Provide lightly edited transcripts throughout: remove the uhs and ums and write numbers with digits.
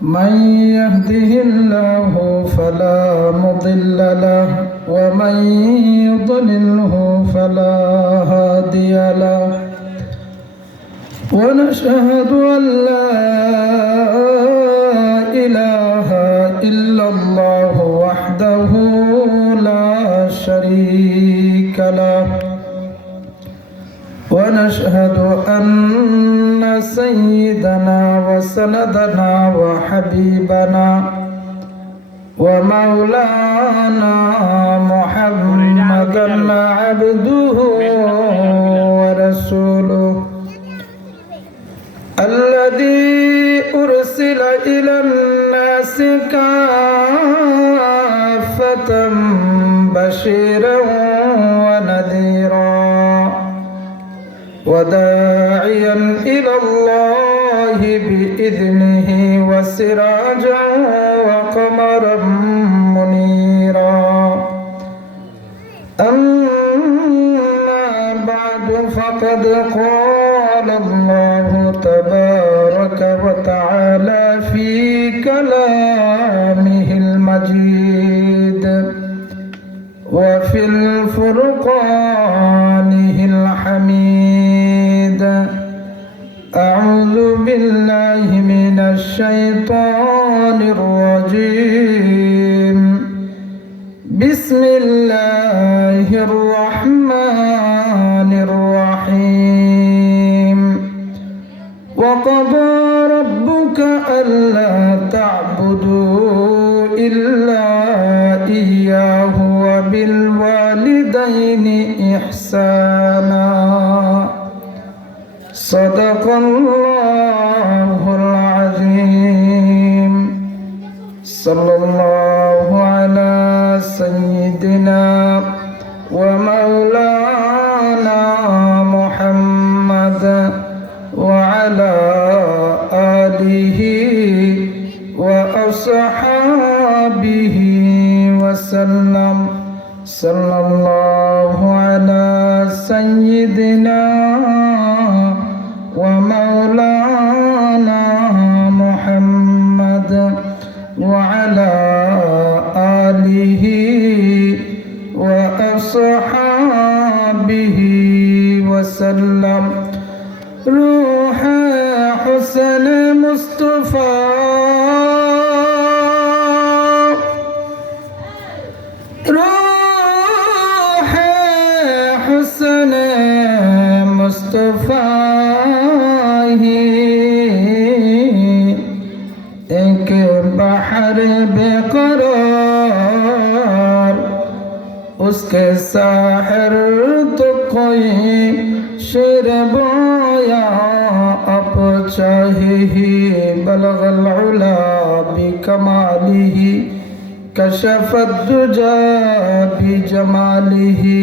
من يهده الله فلا مضل له ومن يضلله فلا هادي له ونشهد أن لا إله إلا الله وحده لا شريك له ونشهد أن سيدنا وسندنا وحبيبنا ومولانا محمدا عبده ورسوله الذي أرسل إلى الناس كافة بشيرا ونذيرا وداعيا إلى الله بإذنه وسراجا وقمرا منيرا أما بعد فقد قال الله تبارك وتعالى في كلامه المجيد وفي الفرقانه الحميد أعوذ بالله من الشيطان الرجيم بسم الله الرحمن الرحيم وقضى ربك ألا تعبدوا إلا إياه وبالوالدين إحسانا صدق الله العظيم صلى الله على سيدنا ومولانا محمد وعلى آله وأصحابه وسلم صلى الله على سيدنا ومولانا محمد وعلى آله وأصحابه وسلم روح حسن مصطفى روح حسن مصطفى एक बहर बेकरार उसके साहिर तो कोई शेर बोया अब चाहिए बलगल उला बिकमालिही कशफत दुजा बिजमालिही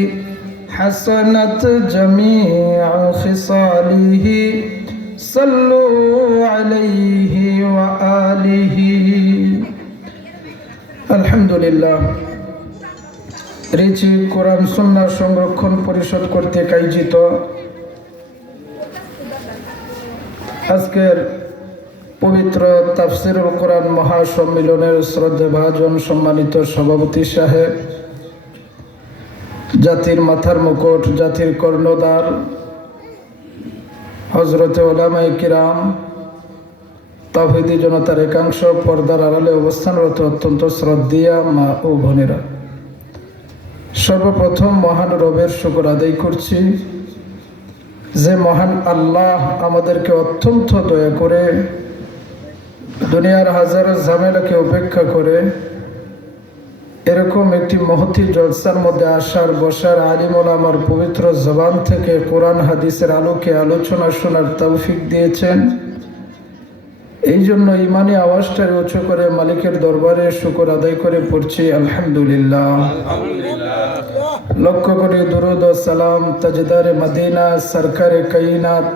हसनत जमीअ खिसालिही सल्लु अलैहि व आलिहि আলহামদুলিল্লাহ। রিচি কোরআন সুন্নাহ সংরক্ষণ পরিষদ কর্তৃক আয়োজিত আজকের পবিত্র তাফসিরুল কোরআন মহাসম্মিলনের শ্রদ্ধাভাজন সম্মানিত সভাপতি সাহেব, জাতির মাথার মুকুট, জাতির কর্ণধার হযরতে উলামায়ে কিরাম, তাওহীদি জনতার একাংশ, পর্দার আড়ালে অবস্থানরত অত্যন্ত শ্রদ্ধেয়া মা ও বোনেরা, সর্বপ্রথম মহান রবের শুকর আদায় করছি যে মহান আল্লাহ আমাদেরকে অত্যন্ত দয়া করে দুনিয়ার হাজারো ঝামেলাকে উপেক্ষা করে এরকম একটি মহতী জলসার মধ্যে আসার, বসার, আলিম ওলামার পবিত্র জবান থেকে কোরআন হাদিসের আলোকে আলোচনা শোনার তৌফিক দিয়েছেন। এই জন্য ইমানি আওয়াজটারে উঁচু করে মালিকের দরবারে শুকর আদায় করে পড়ছি আলহামদুলিল্লাহ। লক্ষ কোটি দুরুদ ও সালাম তাজদারে মদিনা সরকারে কায়নাত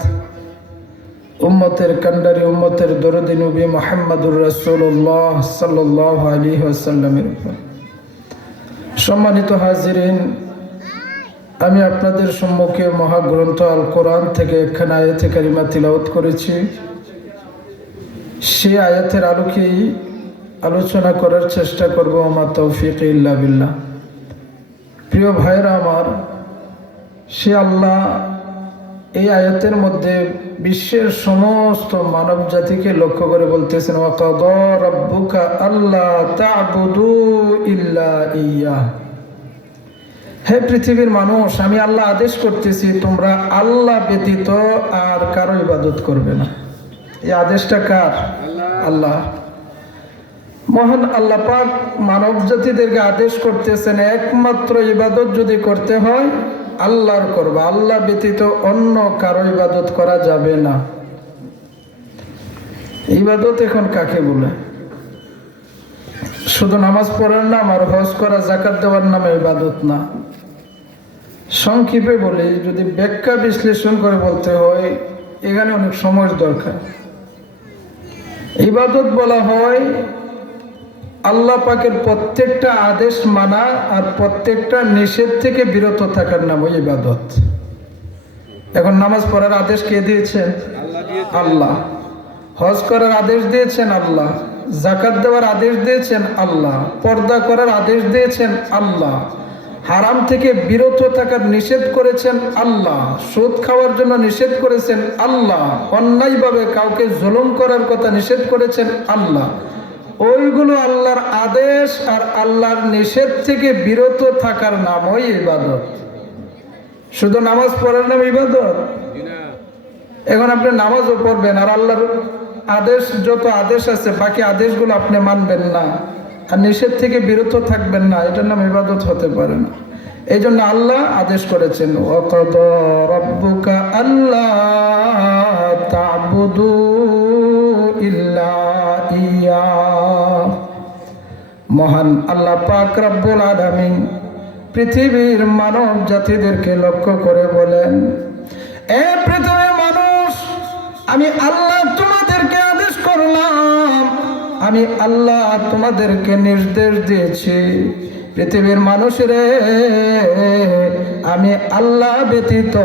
উম্মতের কান্ডারি উম্মতের দরদি নবী মুহাম্মদুর রাসূলুল্লাহ সাল্লাল্লাহু আলাইহি ওয়াসাল্লামের উপর। সম্মানিত হাজিরিন, আমি আপনাদের সম্মুখে মহাগ্রন্থ আল কোরআন থেকে একখানা আয়াতে কারিমা তিলাওয়াত করেছি। সে আয়াতের আলোকেই আলোচনা করার চেষ্টা করব। আমার তৌফিক ইল্লা বিল্লাহ। প্রিয় ভাইরা আমার, সে আল্লাহ এই আয়াতের মধ্যে বিশ্বের সমস্ত মানব জাতিকে লক্ষ্য করে বলতেছেন, ওয়াকাদা রাব্বুকা আল্লা তা'বুদু ইল্লা ইয়্যাহ। হে পৃথিবীর মানুষ, আমি আল্লাহ আদেশ করতেছি তোমরা আল্লাহ ব্যতীত আর কারো ইবাদত করবে না। এই আদেশটা কার? আল্লাহ। মহান আল্লাহ পাক মানব জাতিদেরকে আদেশ করতেছেন একমাত্র ইবাদত যদি করতে হয় আল্লাহর করবা, আল্লাহ ব্যতীত অন্য কারো ইবাদত করা যাবে না। ইবাদত এখন কাকে বলে? শুধু নামাজ পড়ার নাম আর হজ করা যাকাত দেওয়ার নামে ইবাদত না। সংক্ষেপে বলি, যদি ব্যাখ্যা বিশ্লেষণ করে বলতে হয় এখানে অনেক সময় দরকার। ইবাদত বলা হয় আল্লাহ পাকের প্রত্যেকটা আদেশ মানা আর প্রত্যেকটা নিষেধ থেকে বিরত থাকার নাম ইবাদত। এখন নামাজ পড়ার আদেশ কে দিয়েছেন? আল্লাহ। হজ করার আদেশ দিয়েছেন আল্লাহ, যাকাত দেওয়ার আদেশ দিয়েছেন আল্লাহ, পর্দা করার আদেশ দিয়েছেন আল্লাহ, হারাম থেকে বিরত থাকার নিষেধ করেছেন আল্লাহ, সুদ খাওয়ার জন্য নিষেধ করেছেন আল্লাহ, অন্যায়ভাবে কাউকে জুলুম করার কথা নিষেধ করেছেন আল্লাহ। ওইগুলো আল্লাহর আদেশ আর আল্লাহর নিষেধ থেকে বিরত থাকার নামই ইবাদত। শুধু নামাজ পড়ার নাম ইবাদত? এখন আপনি নামাজও পড়বেন আর আল্লাহর আদেশ যত আদেশ আছে বাকি আদেশগুলো আপনি মানবেন না আর নিষেধ থেকে বিরত থাকবেন না, এটার নাম ইবাদত হতে পারে না। এই জন্য আল্লাহ আদেশ করেছেন, ওয়াকাদা রাব্বুকা আল্লা তা'বুদু ইল্লা ইয়্যাহ। মহান আল্লাহ পাক রব্বুল আলামিন পৃথিবীর মানব জাতিদেরকে লক্ষ্য করে বলেন, এ পৃথিবীর মানুষ, আমি আল্লাহ তোমাদেরকে আদেশ করলাম, আমি আল্লাহ তোমাদেরকে নির্দেশ দিয়েছি, পৃথিবীর মানুষেরে আমি আল্লাহ ব্যতীত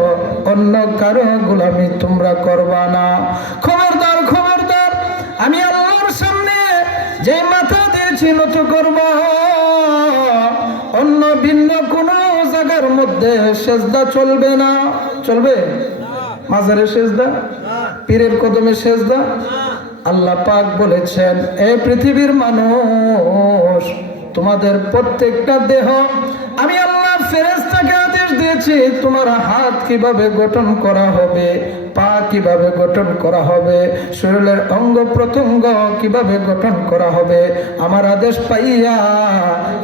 অন্য কারো গোলামি তোমরা করবা না। খবরদার খবরদার, আমি আল্লাহর সামনে যে মাথা দিয়েছি নত করব, অন্য ভিন্ন কোনো জায়গার মধ্যে সেজদা চলবে না। চলবে? মাজারে সেজদা, পীরের কদমে সেজদা? আল্লাহ পাক বলেছেন, এ পৃথিবীর মানুষ, তোমাদের প্রত্যেকটা দেহ আমি আল্লাহ ফেরেশতাকে আদেশ দিয়েছি তোমার হাত কিভাবে গঠন করা হবে, পা কিভাবে গঠন করা হবে, শরীরের অঙ্গ প্রত্যঙ্গ কিভাবে গঠন করা হবে, আমার আদেশ পাইয়া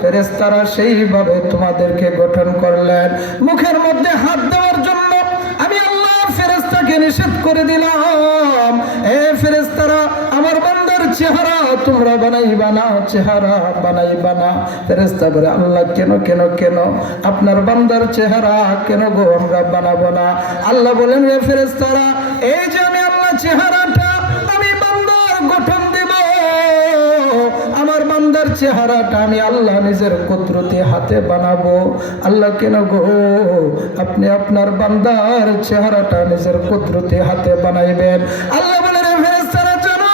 ফেরেশতারা সেইভাবে তোমাদেরকে গঠন করলেন। মুখের মধ্যে হাত দেওয়ার জন্য আমি আল্লাহ ফেরেশতাকে নিষেধ করে দিলাম, এ ফেরেশতারা আমার বান্দার চেহারা তোমরা বানাইবা না, চেহারা বানাইবা না। ফেরেশতা বলে, আল্লাহ কেন কেন কেন আপনার বান্দার চেহারা কেন গো আমরা বানাবো না? আল্লাহ বলেন, এ ফেরেশতারা, এই যে আমি আল্লাহ চেহারাটা আমি বান্দার গঠন দেব, আমার বান্দার চেহারাটা আমি আল্লাহ নিজের কুদরতি হাতে বানাবো। আল্লাহ কেন গো আপনি আপনার বান্দার চেহারাটা নিজের কুদরতি হাতে বানাইবেন? আল্লাহ বলেন, ফেরেশতারা জানো,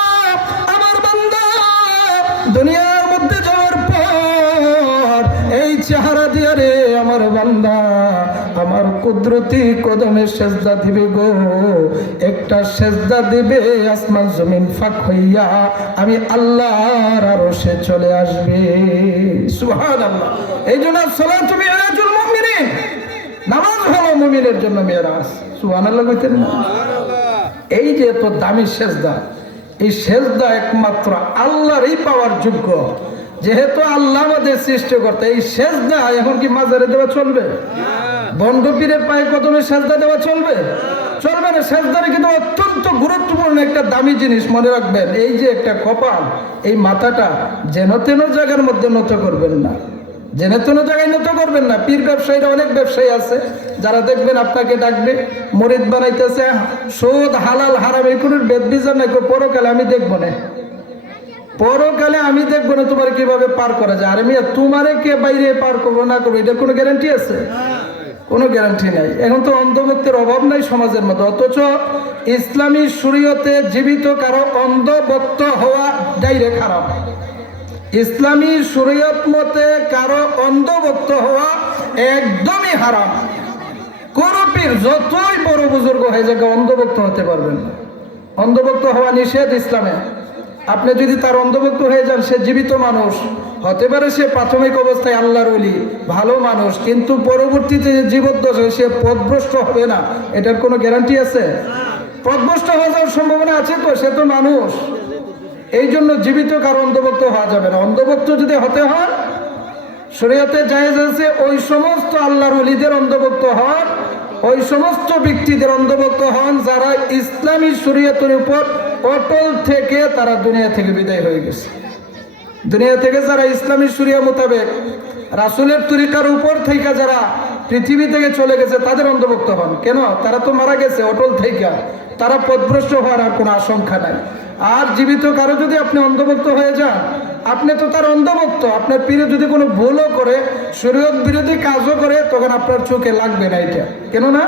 আমার বান্দা দুনিয়ার মধ্যে যাওয়ার পর এই চেহারা দিয়ে রে আমার বান্দা আমার কুদরতি কদমে সেজদা দিবে গো। একটা সেজদা দিবে, আসমান জমিন ফাঁক হইয়া আমি আল্লাহর আরশে চলে আসবে। সুবহানাল্লাহ। এই জন্য সালাতু মিরাজুল মুমিনিন, নামাজ হলো মুমিনের জন্য মিরাজ। সুবহানাল্লাহ কইতেন না? এই যে এত দামি সেজদা, এই সেজদা একমাত্র আল্লাহরই পাওয়ার যোগ্য। যেহেতু আল্লাহ আমাদের সৃষ্টিকর্তা, এই সেজদা এখন কি মাজারে দেওয়া চলবে? বন্ড পীরের পায়ে কদমে সেজদা দেওয়া চলবে? চলবে না। সেজদাটা কিন্তু অত্যন্ত গুরুত্বপূর্ণ একটা দামি জিনিস, মনে রাখবেন। এই যে একটা কপাল, এই মাথাটা যেন তেন জায়গার মধ্যে নত করবেন না, যেন তেন জায়গায় নত করবেন না। পীর ব্যবসায়ীরা অনেক ব্যবসায়ী আছে যারা দেখবেন আপনাকে ডাকবে, মরিদ বানাইতেছে, সুদ হালাল হারাম এই কোনো বেদ বিচার নাই, পরকালে আমি দেখবো না, পরকালে আমি দেখবো না তোমার কিভাবে পার করা যায়। আরে মিয়া, তোমারে কে বাইরে পার করবো না করবো এটার কোনো গ্যারান্টি আছে? কোনো গ্যারান্টি নাই। এখন তো অন্ধভক্তের অভাব নাই সমাজের মধ্যে, অথচ ইসলামী শরীয়তে জীবিত কারো অন্ধভক্ত হওয়া ডাইরেক্ট হারাম। ইসলামী শরীয়ত মতে কারো অন্ধভক্ত হওয়া একদমই হারাম। কোন পীর যতই বড় বুজুর্গ হয়ে যাবে অন্ধভক্ত হতে পারবেন না। অন্ধভক্ত হওয়া নিষেধ ইসলামে। আপনি যদি তার অন্ধভক্ত হয়ে যান, সে জীবিত মানুষ হতে পারে, সে প্রাথমিক অবস্থায় আল্লাহর ওলি ভালো মানুষ, কিন্তু পরবর্তীতে জীবদ্দশায় সে পথভ্রষ্ট হবে না, এটার কোনো গ্যারান্টি আছে? পথভ্রষ্ট হয়ে যাওয়ার সম্ভাবনা আছে, তো সে তো মানুষ। এই জন্য জীবিত কারো অন্ধভক্ত হওয়া যাবে না। অন্ধভক্ত যদি হতে হয়, শরীয়তে জায়েজ আছে ওই সমস্ত আল্লাহর ওলিদের অন্ধভক্ত হন, ওই সমস্ত ব্যক্তিদের অন্ধভক্ত হন যারা ইসলামী শরীয়তের উপর অটল থেকে তারা দুনিয়া থেকে বিদায় হয়ে গেছে। দুনিয়া থেকে যারা ইসলামী শরিয়া মোতাবেক রাসূলের তরিকার উপর থেকে যারা পৃথিবী থেকে চলে গেছে তাদের অন্ধভক্ত হন। কেন? তারা তো মারা গেছে অটল থেকে, তারা পথভ্রষ্ট হওয়ার আর কোনো আশঙ্কা নাই। আর জীবিত কারো যদি আপনি অন্ধভক্ত হয়ে যান, আপনি তো তার অন্ধভক্ত। আপনার পীরে যদি কোনো ভুলও করে, শরীয়ত বিরোধী কাজও করে, তখন আপনার চোখে লাগবে না এটা। কেন না?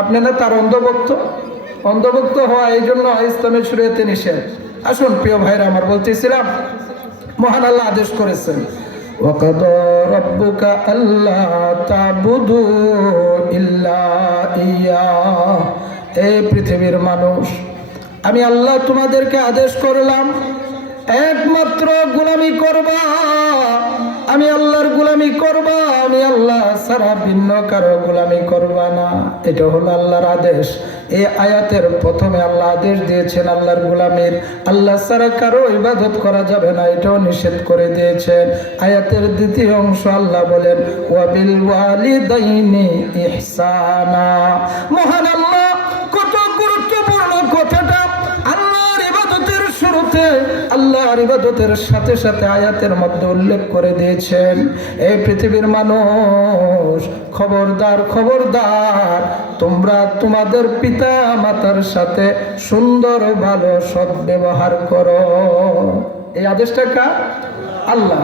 আপনি না তার অন্ধভক্ত। অন্ধভক্ত হওয়া এই জন্য ইসলামের শরীয়তে নিষেধ। আসুন প্রিয় ভাইরা আমার, বলতেছিলাম মহান আল্লাহ আদেশ করেছেন, ওয়াকাদা রাব্বুকা আল্লা তা'বুদু ইল্লা ইয়া। এই পৃথিবীর মানুষ, আমি আল্লাহ তোমাদেরকে আদেশ করলাম একমাত্র গোলামি করবা, আমি আল্লাহর গোলামি করবা, আমি আল্লাহ ছাড়া ভিন্ন কারো গোলামি করবা না। এটা হলো আল্লাহর আদেশ। এই আয়াতের প্রথমে আল্লাহ আদেশ দিয়েছেন আল্লাহর গোলামির, আল্লাহ ছাড়া কারো ইবাদত করা যাবে না, এটাও নিষেধ করে দিয়েছেন। আয়াতের দ্বিতীয় অংশ আল্লাহ বলেন ওয়াবিল ওয়ালিদাইনি ইহসানা। মহান আল্লাহ কত গুরুত্বপূর্ণ কথাটা আল্লাহর ইবাদতের শুরুতে, আল্লাহর ইবাদতের সাথে সাথে আয়াতের মধ্যে উল্লেখ করে দিয়েছেন। এই পৃথিবীর মানুষ, খবরদার খবরদার, তোমরা তোমাদের পিতা মাতার সাথে সুন্দর ভালো সদ্ব্যবহার করো। এই আদেশটা কার? আল্লাহ।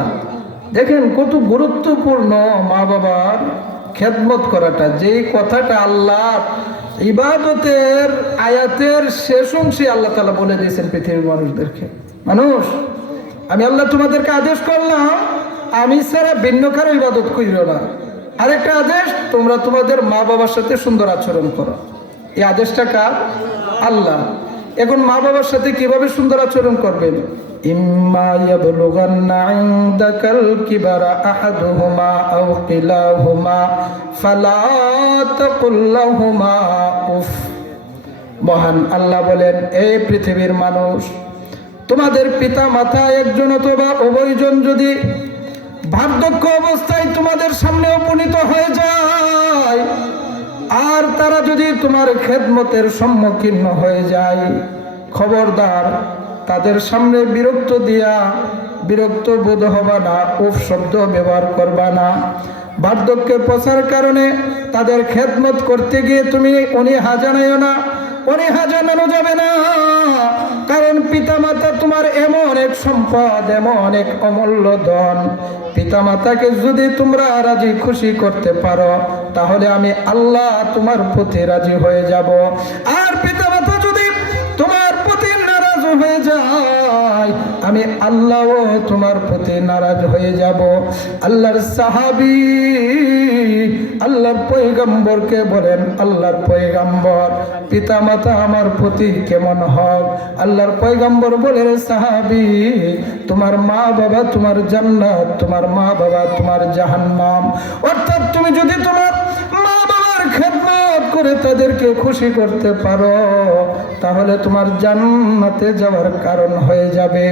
দেখেন কত গুরুত্বপূর্ণ মা বাবার খেদমত করাটা। যেই কথাটা আল্লাহ ইবাদতের আয়াতের শেষ অংশে আল্লাহ তাআলা বলে দিয়েছেন পৃথিবীর মানুষদেরকে, মানুষ আমি আল্লাহ তোমাদেরকে আদেশ করলাম আমি ছাড়া ভিন্ন কারো ইবাদত করিও না। আরেকটা আদেশ, তোমরা তোমাদের মা বাবার সাথে সুন্দর আচরণ করো। এই আদেশটা কার? আল্লাহ। এখন মা বাবার সাথে কিভাবে সুন্দর আচরণ করবেন? ইম্মা ইয়াবলুগান্না ইনদাকাল কিবারা আহাদুহুমা আও কিলাহুমা ফালা তাকুল লাহুমা উফ। মহান আল্লাহ বলেন, এই পৃথিবীর মানুষ, তোমাদের পিতা মাতা একজন অথবা উভয়জন যদি বার্ধক্য অবস্থায় তোমাদের সামনে উপনীত হয়ে যায়, আর তারা যদি তোমার খেদমতের সম্মুখীন হয়ে যায়, খবরদার তাদের সামনে বিরক্ত দিয়া বিরক্ত বোধ হবা না, উফ শব্দ ব্যবহার করবা না। বার্ধক্যের প্রচার কারণে তাদের খেদমত করতে গিয়ে তুমি অনীহা জানাইও না, অনীহা জানানো যাবে না। কারণ পিতামাতা তোমার এমন এক সম্পদ, এমন এক অমূল্য ধন। পিতামাতাকে যদি তোমরা রাজি খুশি করতে পারো, তাহলে আমি আল্লাহ তোমার প্রতি রাজি হয়ে যাব। আর পিতামাতা যদি তোমার প্রতি নারাজ হয়ে যায়, আমি আল্লাহও তোমার প্রতি নারাজ হয়ে যাব। আল্লাহর সাহাবী আল্লাহর পয়গম্বরকে বলেন, আল্লাহর পয়গম্বর পিতামাতা আমার প্রতি কেমন হক? আল্লাহর পয়গম্বর বলেন, সাহাবী তোমার মা বাবা তোমার জান্নাত, তোমার মা বাবা তোমার জাহান্নাম। অর্থাৎ তুমি যদি তোমার মা বাবার খেদমত করে তাদেরকে খুশি করতে পারো, তাহলে তোমার জান্নাতে যাওয়ার কারণ হয়ে যাবে।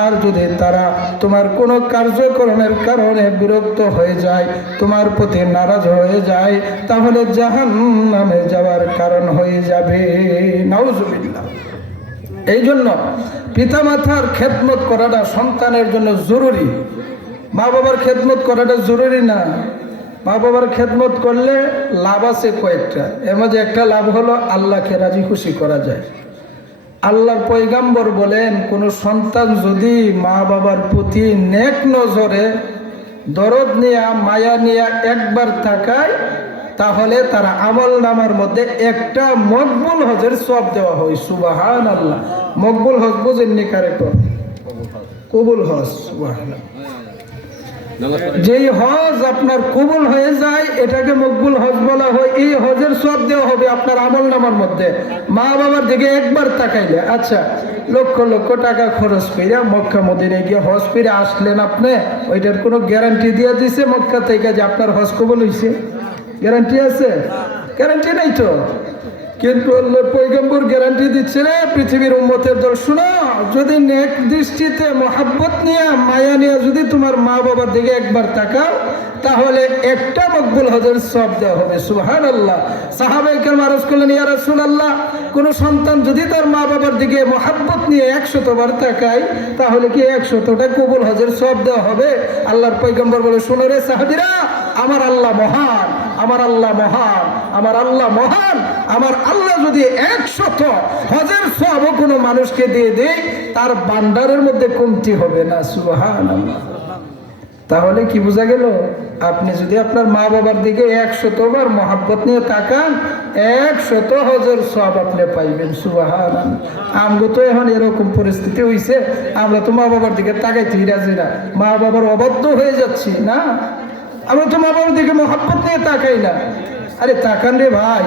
আর যদি তারা তোমার কোনো কার্যক্রমের কারণে বিরক্ত হয়ে যায়, তোমার প্রতি নারাজ হয়ে যায়, তাহলে জাহান্নামে যাওয়ার কারণ হয়ে যাবে। নাউজুবিল্লাহ। এই জন্য পিতামাতার খেদমত করাটা সন্তানের জন্য জরুরি। মা বাবার খেদমত করাটা জরুরি না। মা বাবার খেদমত করলে লাভ আছে কয়েকটা। এর মধ্যে একটা লাভ হলো আল্লাহকে রাজি খুশি করা যায়। আল্লাহর পয়গম্বর বলেন, কোনো সন্তান যদি মা বাবার প্রতি নেক নজরে দরদ নিয়া মায়া নিয়া একবার তাকায়, তাহলে তার আমল নামার মধ্যে একটা মকবুল হজের সওয়াব দেওয়া হয়। সুবহানাল্লাহ। মকবুল হজ বুঝেননি কারে কর? কবুল হজ। সুবহানাল্লাহ। যেই হজ আপনার কবুল হয়ে যায় এটাকে মকবুল হজ বলা হয়। এই হজের সওয়াব দেওয়া হবে আপনার আমল নামার মধ্যে। মা বাবার দিকে একবার তাকাইলে, আচ্ছা লক্ষ লক্ষ টাকা খরচ করে মক্কা মদিনায় গিয়ে হজ করে আসলেন আপনি, ওইটার কোনো গ্যারান্টি দিয়ে দিছে মক্কা থেকে যে আপনার হজ কবুল হয়েছে? গ্যারান্টি আছে? গ্যারান্টি নাই তো। কিন্তু আল্লাহর পয়গম্বর গ্যারান্টি দিচ্ছে রে পৃথিবীর উম্মতের দল, শুনো, যদি নেক দৃষ্টিতে মহাব্বত নিয়ে মায়া নিয়ে যদি তোমার মা বাবার দিকে একবার তাকাও তাহলে একটা মকবুল হজের সওয়াব দেওয়া হবে। সুবহানাল্লাহ। সাহাবায়ে কেরাম আরজ করলেন, ইয়া রাসূলুল্লাহ, কোন সন্তান যদি তার মা বাবার দিকে মহাব্বত নিয়ে 100 বার তাকায় তাহলে কি 100টা কবুল হজের সওয়াব দেওয়া হবে? আল্লাহর পয়গম্বর বলে, শুনো রে সাহাবীরা, আমার আল্লাহ মহান, আমার আল্লাহ মহান, আমার আল্লাহ মহান। আমার আল্লাহ যদি 100 হজের সওয়াব কোনো মানুষকে দিয়ে দেয় তার ভান্ডারের মধ্যে কমতি হবে না। সুবহানাল্লাহ। তাহলে কি বোঝা গেল? আপনি যদি আপনার মা বাবার দিকে 100 বার মহাব্বত নিয়ে তাকান 100 হজের সওয়াব আপনি পাইবেন। সুবহানাল্লাহ। আমগো তো এখন এরকম পরিস্থিতি হইছে, আমরা তো মা বাবার দিকে তাকাইতে রাজি না, মা বাবার অবাধ্য হয়ে যাচ্ছি না, আমরা তো মা বাবার দিকে মহাব্বত নিয়ে তাকাই না। আরে তাকান রে ভাই,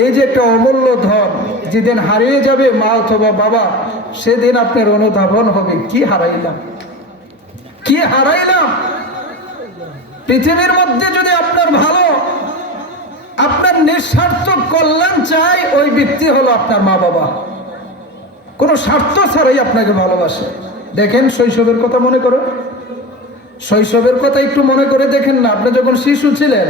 এই যে একটা অমূল্য ধন, যেদিন হারিয়ে যাবে মা অথবা বাবা, সেদিন আপনার অনুধাবন হবে কি হারাইলাম, কি হারাইলাম। পৃথিবীর মধ্যে যদি আপনার ভালো, আপনার নিঃস্বার্থ কল্যাণ চাই, ওই ব্যক্তি হলো আপনার মা বাবা। কোনো স্বার্থ ছাড়াই আপনাকে ভালোবাসে। দেখেন শৈশবের কথা মনে করো, শৈশবের কথা একটু মনে করে দেখেন না। আপনি যখন শিশু ছিলেন,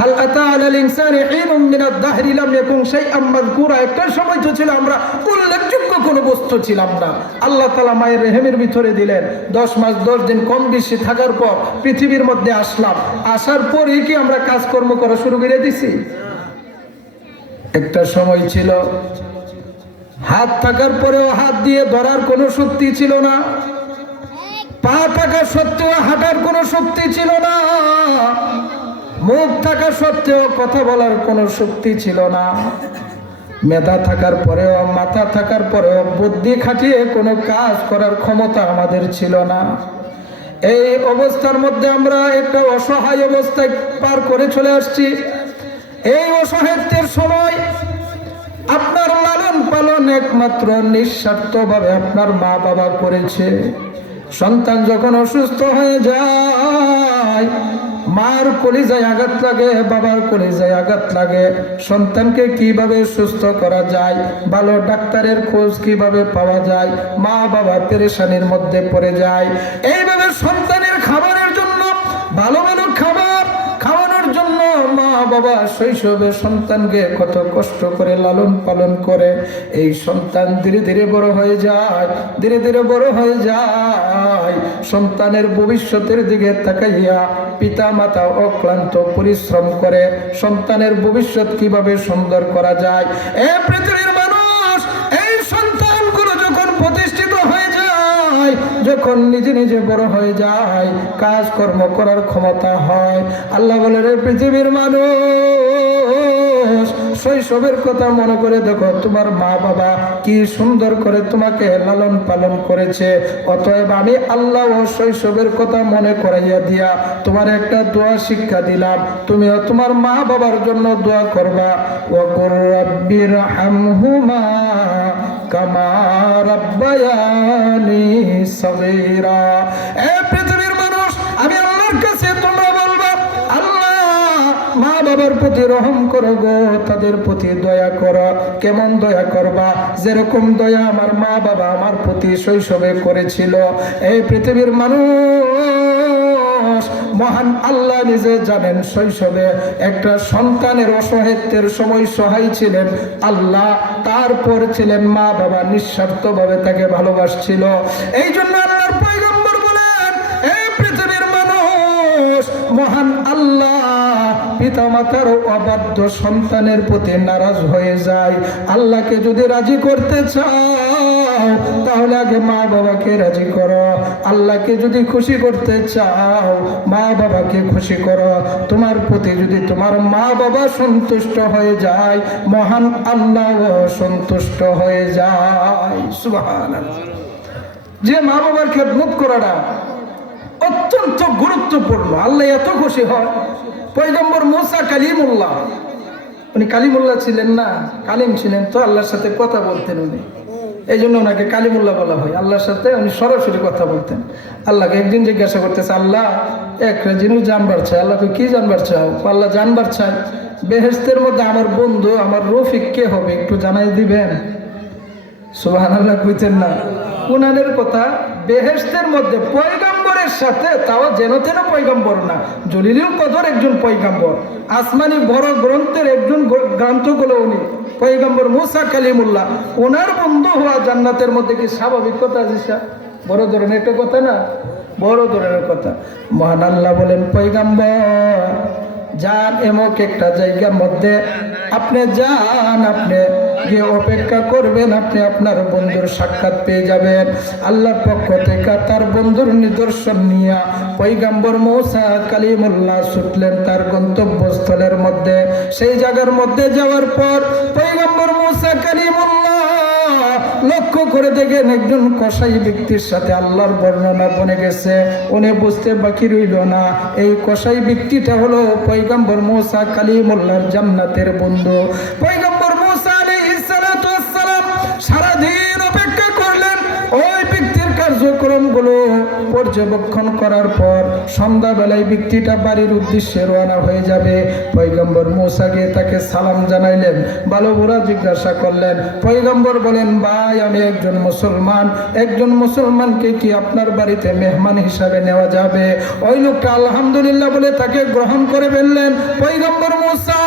হাল আতা আলাল ইনসানি হিনুম মিনাদ দাহরি লাম ইয়াকুন শাইআম মাযকুরা, একটা সময় তো ছিল আমরা উল্লেখযোগ্য কোনো বস্তু ছিলাম না। আল্লাহ তাআলা মায়ের রেহেমের ভিতরে দিলেন, 10 মাস 10 দিন কম বেশি থাকার পর পৃথিবীর মধ্যে আসলাম। আসার পরেই কি আমরা কাজকর্ম করা শুরু করে দিছি? একটা সময় ছিল হাত থাকার পরেও হাত দিয়ে ধরার কোনো শক্তি ছিল না, পা থাকা সত্ত্বেও হাঁটার কোনো শক্তি ছিল না, মুখ থাকা সত্ত্বেও কথা বলার কোনো শক্তি ছিল না, মেধা থাকার পরেও মাথা থাকার পরেও বুদ্ধি খাটিয়ে কোনো কাজ করার ক্ষমতা আমাদের ছিল না। এই অবস্থার মধ্যে আমরা একটা অসহায় অবস্থায় পার করে চলে আসছি। এই অসহায়ত্বের সময় আপনার লালন পালন একমাত্র নিঃস্বার্থভাবে আপনার মা বাবা করেছে। সন্তান যখন অসুস্থ হয়ে যায়, মার কলিজায় আঘাত লাগে, বাবার কলিজায় আঘাত লাগে। সন্তানকে কিভাবে সুস্থ করা যায়, ভালো ডাক্তারের খোঁজ কিভাবে পাওয়া যায়, মা বাবা পেরেশানির মধ্যে পড়ে যায়। এইভাবে সন্তানের খাবারের জন্য, ভালো ভালো খাবার খাওয়ানোর জন্য মা বাবা শৈশবে সন্তানকে কত কষ্ট করে লালন পালন করে। এই সন্তান ধীরে ধীরে বড় হয়ে যায়, ধীরে ধীরে বড় হয়ে যায়। সন্তানের ভবিষ্যতের দিকে তাকাইয়া পিতা মাতা অক্লান্ত পরিশ্রম করে সন্তানের ভবিষ্যৎ কিভাবে সুন্দর করা যায়। এ পৃথিবীর মানুষ, এই সন্তানগুলো যখন প্রতিষ্ঠিত হয়ে যায়, যখন নিজে নিজে বড় হয়ে যায়, কাজকর্ম করার ক্ষমতা হয়, আল্লাহ বলে, রে পৃথিবীর মানুষ, শৈশবের কথা মনে করে দেখো, তোমার মা বাবা কি সুন্দর করে তোমাকে লালন পালন করেছে। অতএব আমি আল্লাহ ও শৈশবের কথা মনে করাইয়া দিয়া তোমার একটা দোয়া শিক্ষা দিলাম, তুমিও তোমার মা বাবার জন্য দোয়া করবা। ওয়াকুর রাব্বিরহামহুমা কামা রাব্বায়ানি সগীরা। এ পৃথিবীর মানুষ, আমি আল্লাহর কাছে তোমরা বলবা, আল্লাহ মা বাবার প্রতি রহম করো গো, তাদের প্রতি দয়া করো। কেমন দয়া করবা? যেরকম দয়া আমার মা বাবা আমার প্রতি শৈশবে করেছিল। এই পৃথিবীর মানুষ, মহান আল্লাহ নিজে জানেন, শৈশবে একটা সন্তানের অসহায়ত্বের সময় সহায় ছিলেন আল্লাহ, তারপর ছিলেন মা বাবা, নিঃস্বার্থভাবে তাকে ভালোবাসছিল। এই জন্য আল্লাহর পয়গম্বর বলেন, এই পৃথিবীর মানুষ, মহান আল্লাহ পিতা মাতার অবাধ্য সন্তানের প্রতি নারাজ হয়ে যায়। আল্লাহকে যদি রাজি করতে চাও তাহলে আগে মা বাবাকে রাজি করো। আল্লাহকে যদি খুশি করতে চাও মা বাবাকে খুশি করো। তোমার প্রতি যদি তোমার মা বাবা সন্তুষ্ট হয়ে যায়, মহান আল্লাহ সন্তুষ্ট হয়ে যায়। সুবহানাল্লাহ। যে মা বাবার খেদমত করাটা অত্যন্ত গুরুত্বপূর্ণ। আল্লাহ এত খুশি হয়। পয়গম্বর মুসা কালিমুল্লাহ, উনি কালিমুল্লাহ ছিলেন না, কালিম ছিলেন, তো আল্লাহর সাথে কথা বলতেন উনি, এই জন্য ওনাকে কালিমুল্লাহ বলা হয়। আল্লাহর সাথে উনি সরাসরি কথা বলতেন। আল্লাহকে একদিন জিজ্ঞাসা করতেছে, আল্লাহ একটা জিনিস জানবার চাই। আল্লাহকে কি জানবার চাও? আল্লাহ জানবার চাই বেহেশতের মধ্যে আমার বন্ধু আমার রফিক কে হবে, একটু জানাই দিবেন? সুবহানাল্লাহ কইতেন না? উনানের কথা, বেহেশতের মধ্যে পয়গম্বরের সাথে, তাও যেন তেন পয়গম্বর না, জলিলুল কদর একজন পয়গম্বর, আসমানি বড় গ্রন্থের একজন গ্রন্থগুলো উনি পয়গম্বর মুসা কালিমুল্লাহ, ওনার বন্ধু হওয়া জান্নাতের মধ্যে কি স্বাভাবিক কথা? জিসা বড় ধরনের একটা কথা না, বড় ধরনের কথা। মহান আল্লাহ বলেন, পয়গম্বর যান এমক একটা জায়গার মধ্যে, আপনি যান, আপনি গিয়ে অপেক্ষা করবেন, আপনি আপনার বন্ধুর সাক্ষাৎ পেয়ে যাবেন। আল্লাহর পক্ষ থেকে তার বন্ধুর নিদর্শন নিয়ে পয়গম্বর মুসা কালিমুল্লাহ ছুটলেন তার গন্তব্যস্থলের মধ্যে। সেই জায়গার মধ্যে যাওয়ার পর পয়গম্বর মুসা কালিমুল্লাহ লক্ষ্য করে দেখেন একজন কসাই ব্যক্তির সাথে আল্লাহর বর্ণনা বনে গেছে। উনি বুঝতে বাকি রইল না, এই কসাই ব্যক্তিটা হলো পয়গম্বর মুসা কালিমুল্লাহর জান্নাতের বন্ধু। পয়গম্বর মুসা আলাইহিস সালাতু ওয়াস সালাম সারাদিন অপেক্ষা করলেন ওই ব্যক্তির কার্যক্রমগুলো পর্যবেক্ষণ করার পর সন্ধ্যাবেলায় ব্যক্তিটা বাড়ির উদ্দেশ্যে রওনা হয়ে যাবে। পয়গম্বর মুসা গিয়ে তাকে সালাম জানাইলেন, ভালো বুরা জিজ্ঞাসা করলেন। পয়গম্বর বলেন, ভাই আমি একজন মুসলমান, একজন মুসলমানকে কি আপনার বাড়িতে মেহমান হিসাবে নেওয়া যাবে? ওই লোকটা আলহামদুলিল্লাহ বলে তাকে গ্রহণ করে ফেললেন। পয়গম্বর মুসা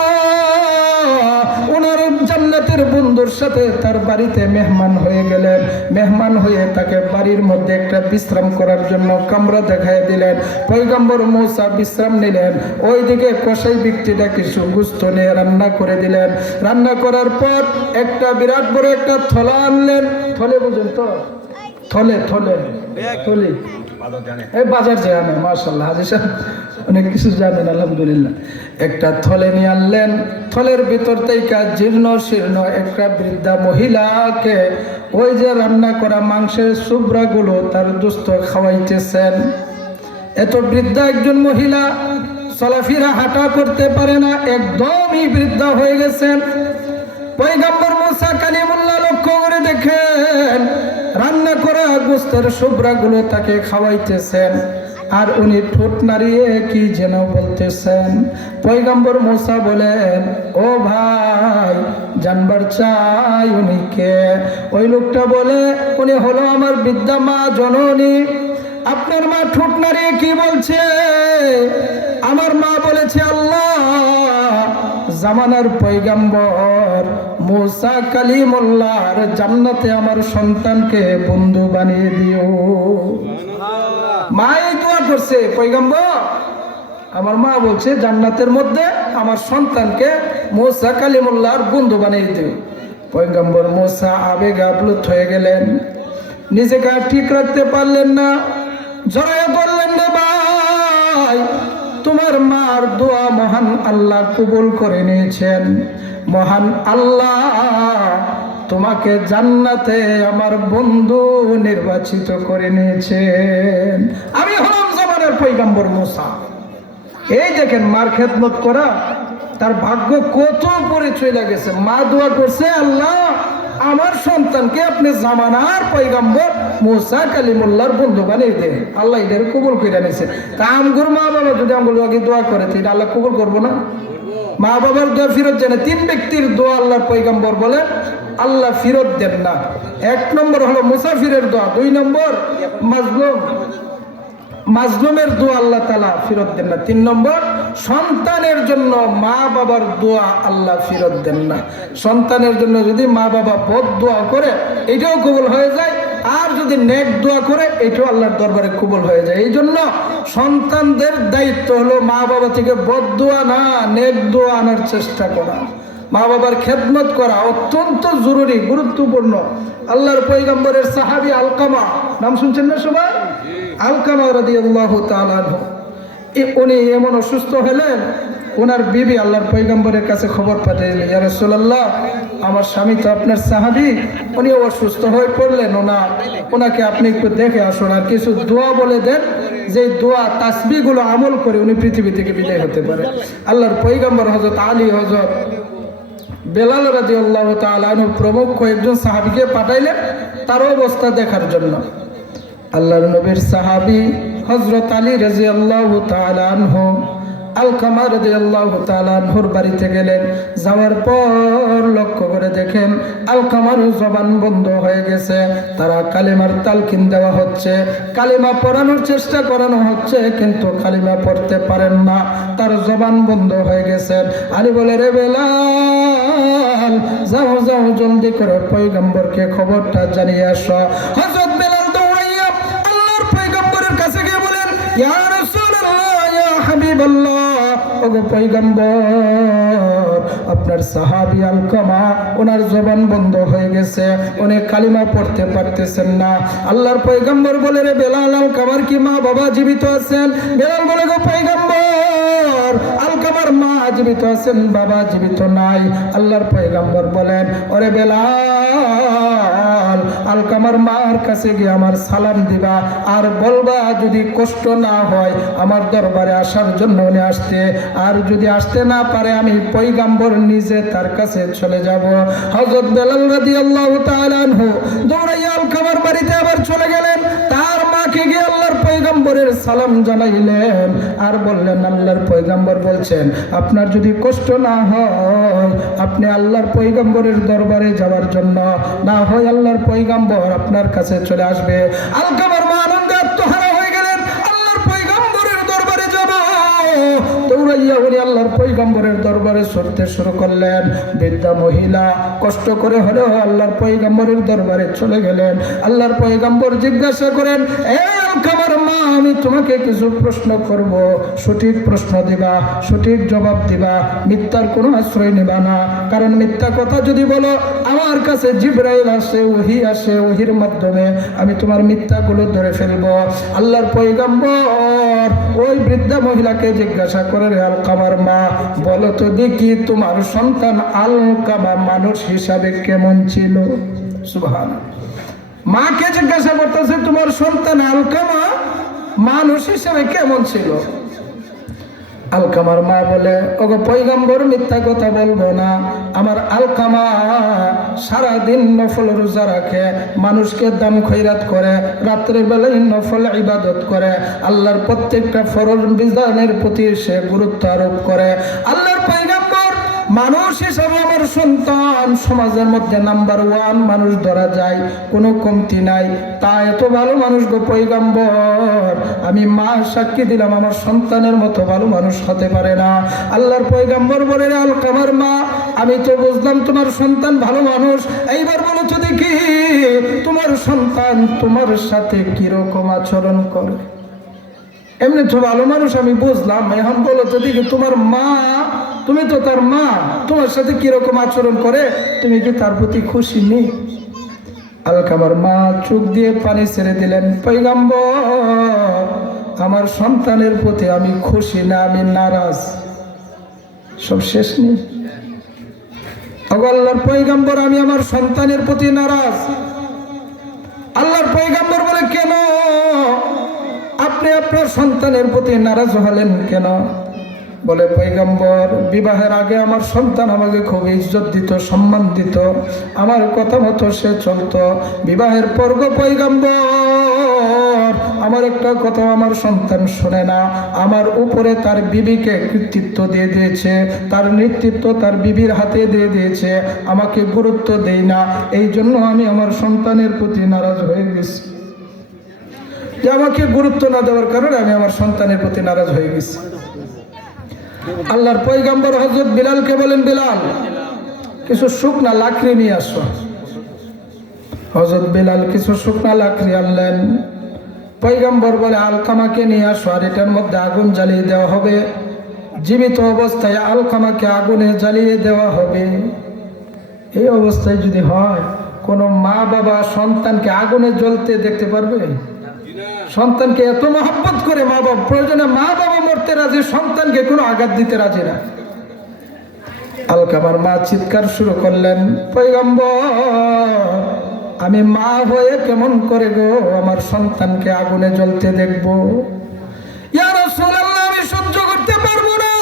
ওনার জান্নাতের বন্ধুর সাথে তার বাড়িতে মেহমান হয়ে গেলেন। মেহমান হয়ে তাকে বাড়ির মধ্যে একটা বিশ্রাম করার জন্য কামরা দেখায় দিলেন। পয়গম্বর মুসা বিশ্রাম নিলেন। ওইদিকে কসাই ব্যক্তিটা কিছু গোশত নিয়ে রান্না করে দিলেন। রান্না করার পর একটা বিরাট বড় একটা থলা আনলেন। থলে বুঝুন তো? থলে থলে থলি এই বাজার যায় না, মাশাআল্লাহ হাজী সাহেব অনেক কিছু জানেন আলহামদুলিল্লাহ। একটা থলে নিয়ে আনলেন। থলের ভিতর থেকে জীর্ণ শীর্ণ একটা বৃদ্ধা মহিলাকে ওই যে রান্না করা মাংসের সুবরাগুলো তার দোস্ত খাওয়াইতেছেন। এত বৃদ্ধা একজন মহিলা, চলাফেরা হাঁটা করতে পারে না, একদমই বৃদ্ধা হয়ে গেছেন। পয়গম্বর মুসা কালিমুল্লাহ লক্ষ্য করে দেখেন রান্না করা গোস্তের সুবরাগুলো তাকে খাওয়াইতেছেন, আর উনি ঠোঁট নাড়িয়ে কি যেন বলতেছেন। পয়গম্বর মুসা বলেন, ও ভাই জানবার চাই উনি কে? ওই লোকটা বলে, উনি হলো আমার বৃদ্ধা মা জননী। আপনার মা ঠোঁট নাড়িয়ে কি বলছে? আমার মা বলেছে, আল্লাহ জামানার পয়গম্বর মুসা কালিমুল্লাহর জান্নাতে আমার সন্তানকে বন্ধু বানিয়ে দিও। মাই দোয়া করছে, পয়গম্বর আমার মা বলছে জান্নাতের মধ্যে আমার সন্তানকে মুসা কালিমুল্লাহর বন্ধু বানিয়ে দিও। পয়গম্বর মুসা আবেগে আপ্লুত হয়ে গেলেন, নিজেকে আর ঠিক রাখতে পারলেন না, জড়াইয়া পড়লেন, রে ভাই তোমার মার দোয়া মহান আল্লাহ কবুল করে নিয়েছেন। মহান আল্লাহ তোমাকে জান্নাতে আমার বন্ধু নির্বাচিত করে নিয়েছেন। আমি হলাম জামানার পয়গম্বর মুসা। এই দেখেন মার খেদমত করা তার ভাগ্য কত উপরে চলে গেছে। মা দোয়া করছে, আল্লাহ আমার সন্তানকে আপনি জামানার পয়গম্বর মুসা কালিমুল্লাহর বন্ধু বানিয়ে দেন। আল্লাহ এদের কবুল করে নিয়েছে। তা আমগুর মা বাবা যদি আমগুলো আগে দোয়া করে তো আল্লাহ কবুল করবো না? মা বাবার দোয়া ফিরত জানে। তিন ব্যক্তির দোয়া আল্লাহর পয়গম্বর বলে আল্লাহ ফিরত দেন না। এক নম্বর হলো মুসাফিরের দোয়া, দুই নম্বর মাজলুমের দোয়া আল্লাহ তাআলা ফিরত দেন না, তিন নম্বর সন্তানের জন্য মা বাবার দোয়া আল্লাহ ফিরত দেন না। সন্তানের জন্য যদি মা বাবা বদ দোয়া করে এটাও কবুল হয়ে যায়, আর যদি নেক দোয়া করে এটাও আল্লাহর দরবারে কবুল হয়ে যায়। এই জন্য সন্তানদের দায়িত্ব হলো মা বাবা থেকে বদদোয়া না, নেক দোয়া আনার চেষ্টা করা, মা বাবার খেদমত করা অত্যন্ত জরুরি, গুরুত্বপূর্ণ। আল্লাহর পয়গম্বরের সাহাবী আলকামা, নাম শুনছেন না সবাই? আলকামা রাদিয়াল্লাহু তাআলা আনহু, উনি এমন অসুস্থ হলেন, ওনার বিবি আল্লাহর পয়গম্বরের কাছে খবর পাঠালেন, ইয়া রাসূলুল্লাহ, আমার স্বামী তো আপনার সাহাবী, উনি অসুস্থ হয়ে পড়লেন, ওনাকে আপনি একটু দেখে আসুন, আর কিছু দোয়া বলে দেন, যে দোয়া তাসবিহগুলো আমল করে উনি পৃথিবী থেকে বিদায় হতে পারে। আল্লাহর পয়গম্বর হযরত আলী, হযরত বেলাল রাদিয়াল্লাহু তাআলা আনহু প্রমুখ কয়েকজন সাহাবীকে পাঠাইলেন তার অবস্থা দেখার জন্য। আল্লাহর নবীর সাহাবী হযরত আলী রাদিয়াল্লাহু তাআলা আনহু আলকামা রাদিয়াল্লাহু তাআলা আনহুর বাড়িতে গেলেন। যাওয়ার পর লক্ষ্য করে দেখেন আলকামার জবান বন্ধ হয়ে গেছে। তারা কালিমার তালকিন দেওয়া হচ্ছে, কালিমা পড়ানোর চেষ্টা করানো হচ্ছে, কিন্তু কালিমা পড়তে পারেন না, তার জবান বন্ধ হয়ে গেছে। আলী বলে, রে বেলাল, যাও যাও জলদি করে পয়গম্বরকে খবরটা জানিয়ে আসো। হযরত বেলাল দৌড়াইয়া আল্লাহর পয়গম্বরের কাছে গিয়ে বলেন, ইয়া রাসূলুল্লাহ, ইয়া হাবিবাল্লাহ, ওগো পয়গম্বর, আপনার সাহাবী আলকামা, ওনার জবান বন্ধ হয়ে গেছে, উনি কালিমা পড়তে পারতেছেন না। আল্লাহর পয়গম্বর বলে, রে বেলাল, আলকামার কি মা বাবা জীবিত আছেন? বেলাল বলে, গো পয়গম্বর, আলকামার মা জীবিত আছেন, বাবা জীবিত নাই। আল্লাহর পয়গম্বর বলেন, ওরে বেলাল, আলকামার মার কাছে গিয়ে আমার সালাম দিবা, আর বলবা যদি কষ্ট না হয় আমার দরবারে আসার জন্য উনি আসতে, আর যদি আসতে না পারে আমি পয়গম্বর নিজে তার কাছে চলে যাব। হযরত বেলাল রাদিয়াল্লাহু তাআলা আনহু দৌড়াইয়া আলকামার বাড়িতে আবার চলে গেলেন, তার মাকে গিয়ে আল্লাহর পয়গম্বরের সালাম জানাইলেন, আর বললেন, আল্লাহর পয়গম্বর বলছেন আপনার যদি কষ্ট না হয় আপনি আল্লাহর পয়গম্বরের দরবারে যাওয়ার জন্য, না হয় আল্লাহর পয়গম্বর আপনার কাছে চলে আসবে। আলকামার মা আনন্দে আত্মহারা হয়ে গেলেন, আল্লাহর পয়গম্বরের দরবারে যাব। দৌড়াইয়া উনি আল্লাহর পয়গম্বরের দরবারে ছুটতে শুরু করলেন। বৃদ্ধা মহিলা কষ্ট করে হলেও আল্লাহর পয়গম্বরের দরবারে চলে গেলেন। আল্লাহর পয়গম্বর জিজ্ঞাসা করেন, এ আলকামার মা, আমি তোমাকে কিছু প্রশ্ন করব, সঠিক প্রশ্ন দিবা, সঠিক জবাব দিবা, মিথ্যার কোনো আশ্রয় নেবা না, কারণ মিথ্যা কথা যদি বলো আমার কাছে জিবরাইল আসে, ওহী আসে, ওহীর মাধ্যমে আমি তোমার মিথ্যাগুলো ধরে ফেলবো। আল্লাহর পয়গম্বর ওই বৃদ্ধা মহিলাকে জিজ্ঞাসা করে, রে আলকামার মা, বলো তো দেখি তোমার সন্তান আলকামা মানুষ হিসাবে কেমন ছিল? সুবহানাল্লাহ, মাকে জিজ্ঞাসা করতেছে তোমার সন্তান আলকামা মানুষ হিসাবে কেমন ছিল? আলকামার মা বলে, ওগো পয়গম্বর, মিথ্যা কথা বলবো না, আমার আলকামা সারাদিন নফল রোজা রাখে, মানুষকে দান খয়রাত করে, রাত্রের বেলায় নফল ইবাদত করে, আল্লাহর প্রত্যেকটা ফরজ বিধানের প্রতি সে গুরুত্ব আরোপ করে। আল্লাহর পয়গম্বর মানুষ হিসাবে আমার সন্তান সমাজের মধ্যে নাম্বার 1 মানুষ ধরা যায়, কোনো কমতি নাই, তা এত ভালো মানুষ গো পয়গম্বর, আমি মা সাক্ষী দিলাম আমার সন্তানের মতো ভালো মানুষ হতে পারে না। আল্লাহর পয়গম্বর বলে, আলকামার মা, আমি তো বুঝলাম তোমার সন্তান ভালো মানুষ, এইবার বলো তো দেখি তোমার সন্তান তোমার সাথে কিরকম আচরণ করে? এমনি তো ভালো মানুষ আমি বুঝলাম, এখন বলো তো দেখি তোমার মা, তুমি তো তার মা, তোমার সাথে কিরকম আচরণ করে, তুমি কি তার প্রতি খুশি নেই? আলকামার মা চোখ দিয়ে পানি ছেড়ে দিলেন, পয়গম্বর, আমার সন্তানের প্রতি আমি খুশি না, আমি নারাজ। সব শেষ নেই? আল্লাহর পয়গম্বর, আমি আমার সন্তানের প্রতি নারাজ। আল্লাহর পয়গম্বর বলে, কেন আপনি আপনার সন্তানের প্রতি নারাজ হলেন কেন? বলে, পয়গম্বর, বিবাহের আগে আমার সন্তান আমাকে খুব ইজ্জত দিত, সম্মান দিত, আমার কথা মতো সে চলতো। বিবাহের পর গো পয়গম্বর, আমার একটা কথা আমার সন্তান শোনে না, আমার উপরে তার বিবিকে কৃতিত্ব দিয়ে দিয়েছে, তার নেতৃত্ব তার বিবির হাতে দিয়ে দিয়েছে, আমাকে গুরুত্ব দেয় না, এই জন্য আমি আমার সন্তানের প্রতি নারাজ হয়ে গেছি। যে আমাকে গুরুত্ব না দেওয়ার কারণে আমি আমার সন্তানের প্রতি নারাজ হয়ে গেছি। আল্লাহর পয়গম্বর হযরত বিলালকে বলেন, বিলাল, কিছু শুকনা লাকড়ি নিয়ে আসো। হযরত বেলাল কিছু শুকনা লাকড়ি আনলেন। পয়গম্বর বলে আলকামাকে নিয়ে আসো, আর এটার মধ্যে আগুন জ্বালিয়ে দেওয়া হবে। জীবিত অবস্থায় আলকামাকে আগুনে জ্বালিয়ে দেওয়া হবে। এই অবস্থায় যদি হয়, কোনো মা বাবা সন্তানকে আগুনে জ্বলতে দেখতে পারবে? সন্তানকে এত মহব্বত করে মা বাবা, প্রয়োজনে মা বাবা মরতে রাজি, সন্তানকে কোনো আঘাত দিতে রাজি না। আলকামার মা চিৎকার শুরু করলেন, পয়গম্বর, আমি মা হয়ে কেমন করে গো আমার সন্তানকে আগুনে জ্বলতে দেখবো? ইয়া রাসূলুল্লাহ, আমি সহ্য করতে পারবো না।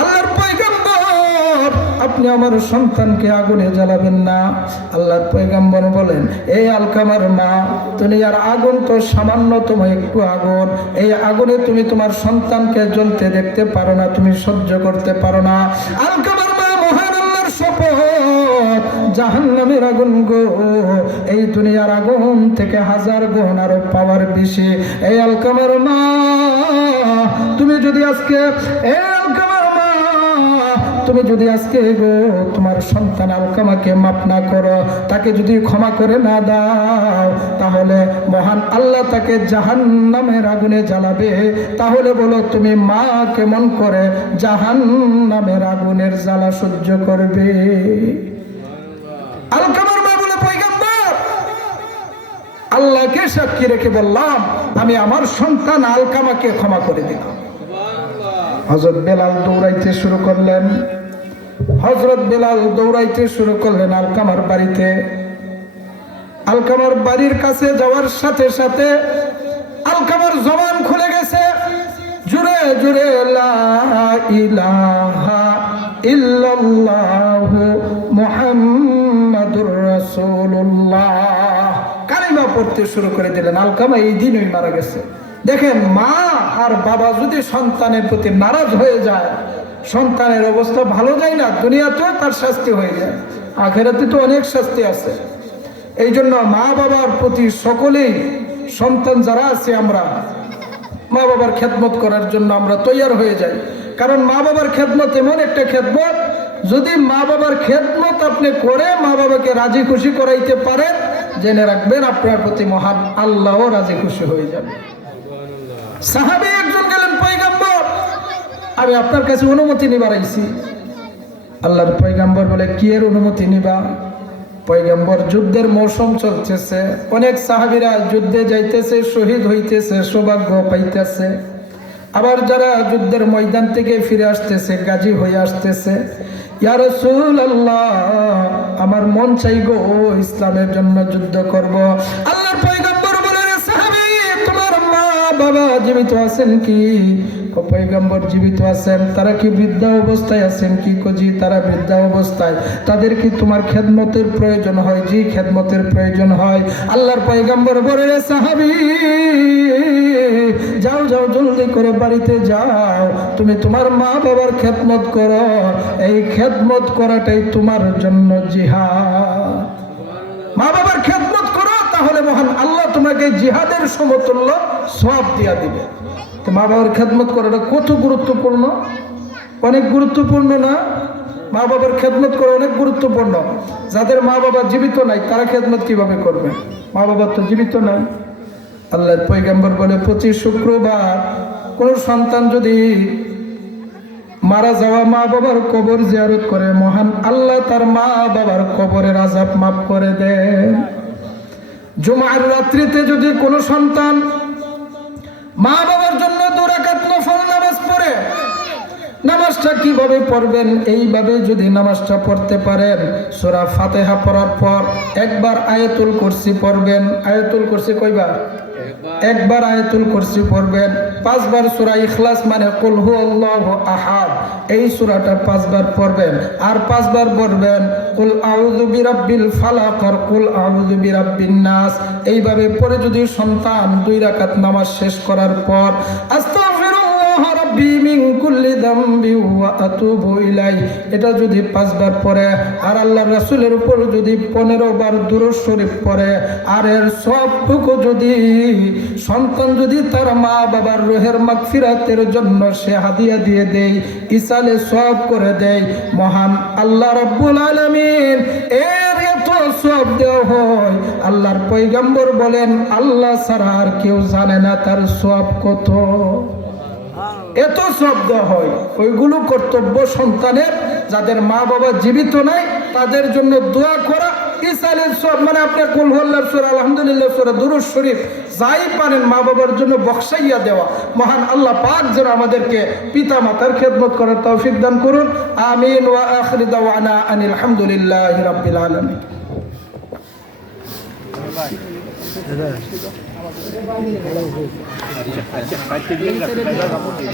আল্লাহর পয়গম্বর, আপনি আমার সন্তানকে আগুনে জ্বালাবেন না। আল্লাহর পয়গম্বর বলেন, এই আলকামার মা, দুনিয়ার আগুন তো সামান্যতম একটু আগুন, এই আগুনে তুমি তোমার সন্তানকে জ্বলতে দেখতে পারো না, তুমি সহ্য করতে পারো না। আলকামার মা, মহান আল্লাহর শপথ, জাহান্নামের আগুন গো, এই দুনিয়ার আগুন থেকে 1000 গুণ আরো পাওয়ার বেশি। এই আলকামার মা, তুমি যদি আজকে, তুমি যদি আজকে গো তোমার সন্তান আলকামাকে মাফ না করো, তাকে যদি ক্ষমা করে না দাও, তাহলে মহান আল্লাহ তাকে জাহান্নামের আগুনে জ্বালাবে। তাহলে বলো, তুমি মা কেমন করে জাহান্নামের আগুনের জ্বালা সহ্য করবে? আলকামার মা বলে, পয়গম্বর, আল্লাহকে সাক্ষী রেখে বললাম, আমি আমার সন্তান আলকামাকে ক্ষমা করে দিলাম। হযরত বেলাল দৌড়াইতে শুরু করলেন। আলকামার বাড়িতে। আলকামার বাড়ির কাছে যাওয়ার সাথে সাথে আলকামার জবান খুলে গেছে, জোরে জোরে লা ইলাহা ইল্লাল্লাহু মুহাম্মাদুর রাসূলুল্লাহ কালিমা পড়তে শুরু করে দিলেন। আলকামা এই দিনই মারা গেছে। দেখেন, মা আর বাবা যদি সন্তানের প্রতি নারাজ হয়ে যায়, সন্তানের অবস্থা ভালো যায় না, দুনিয়াতেও তার শাস্তি হয়ে যায়, আখিরাতে তো অনেক শাস্তি আছে। এই জন্য মা বাবার প্রতি সকলেই, সন্তান যারা আছে, আমরা মা বাবার খেদমত করার জন্য আমরা তৈয়ার হয়ে যাই। কারণ মা বাবার খেদমত এমন একটা খেদমত, যদি মা বাবার খেদমত আপনি করে মা বাবাকে রাজি খুশি করাইতে পারেন, জেনে রাখবেন আপনার প্রতি মহান আল্লাহও রাজি খুশি হয়ে যাবে। সাহাবী একজন গেলেন, পয়গম্বর, আমি আপনার কাছে অনুমতি নিবার আইছি। আল্লাহর পয়গম্বর বলে, কি এর অনুমতি নিবা? পয়গম্বর, যুদ্ধের মৌসুম চলতেছে, অনেক সাহাবীরা যুদ্ধে যাইতেছে, শহীদ হইতেছে, সৌভাগ্য পাইতেছে। আবার যারা যুদ্ধের ময়দান থেকে ফিরে আসতেছে, গাজী হয়ে আসতেছে। ইয়া রাসূলুল্লাহ, আমার মন চাই গো ইসলামের জন্য যুদ্ধ করব। আল্লাহর পয়গম্বর বলেন, সাহাবী, তোমার মা বাবা জীবিত আছেন কি? পয়গম্বর, জীবিত আছেন। তারা কি বৃদ্ধা অবস্থায় আছেন কি? জি, তারা বৃদ্ধা অবস্থায়। তাদের কি তোমার খেদমতের প্রয়োজন হয়? জি, খেদমতের প্রয়োজন হয়। আল্লাহর পয়গম্বর বলে, সাহাবী, যাও যাও, জলদি করে বাড়িতে যাও, তুমি তোমার মা বাবার খেদমত করো। এই খেদমত করাটাই তোমার জন্য জিহাদ। মা বাবার খেদমত করো, তাহলে মহান আল্লাহ তোমাকে জিহাদের সমতুল্য সওয়াব দিয়া দিবে। তো মা বাবার খেদমত করাটা কত গুরুত্বপূর্ণ, অনেক গুরুত্বপূর্ণ না? মা বাবার খেদমত করা অনেক গুরুত্বপূর্ণ। যাদের মা বাবা জীবিত নাই, তারা খেদমত কিভাবে করবে? মা বাবা তো জীবিত নাই। আল্লাহর পয়গম্বর বলে, প্রতি শুক্রবার কোন সন্তান যদি মারা যাওয়া মা বাবার কবর জিয়ারত করে, মহান আল্লাহ তার মা বাবার কবরের আযাব মাফ করে দেন। জুমার রাত্রিতে যদি কোনো সন্তান মা বাবার জন্য 2 রাকাত নফল নামাজ পড়ে, নামাজটা কিভাবে পড়বেন? এইভাবে যদি নামাজটা পড়তে পারেন, সূরা ফাতিহা পড়ার পর একবার আয়াতুল কুরসি পড়বেন। আয়াতুল কুরসি কয়বার? একবার আয়াতুল কুরসি পড়বেন। 5 বার সূরা ইখলাস মানে কুল হুয়াল্লাহু আহাদ, এই সূরাটা 5 বার পড়বেন। আর 5 বার পড়বেন কুল আউযু বিরাব্বিল ফালাক আর কুল আউযু বিরাব্বিন নাস। এইভাবে পড়ে যদি সন্তান 2 রাকাত নামাজ শেষ করার পর আস্তাগফিরুল্লাহ রাব্বি মিন কুল্লি যামবি ওয়া আতুবু ইলাইহি, এটা যদি 5 বার পড়ে, আর আল্লাহর রাসূলের উপর যদি 15 বার দুরূদ শরীফ পড়ে, আর এর সবটুকু যদি সন্তান যদি তার মা বাবার রুহের মাগফিরাতের জন্য সে হাদিয়া দিয়ে দেয়, ইসালে সওয়াব করে দেয়, মহান আল্লাহ রাব্বুল আলামিন এর এত সওয়াব দেওয়া হয়, আল্লাহর পয়গম্বর বলেন আল্লাহ ছাড়া আর কেউ জানে না তার সওয়াব কত। এত সওয়াব দেওয়া হয়। ওইগুলো কর্তব্য সন্তানের, যাদের মা বাবা জীবিত নাই তাদের জন্য দোয়া করা। ইসালের সওয়াব মানে আপনার কুল হুয়াল্লাহু সূরা, আলহামদুলিল্লাহ সূরা, দুরূদ শরীফ যাই পারেন মা বাবার জন্য বখশাইয়া দেওয়া। মহান আল্লাহ পাক যেন আমাদেরকে পিতা মাতার খেদমত করার তৌফিক দান করুন। আমিন। ওয়া আখিরু দাওয়ানা আনিল হামদুলিল্লাহি রাব্বিল আলামিন।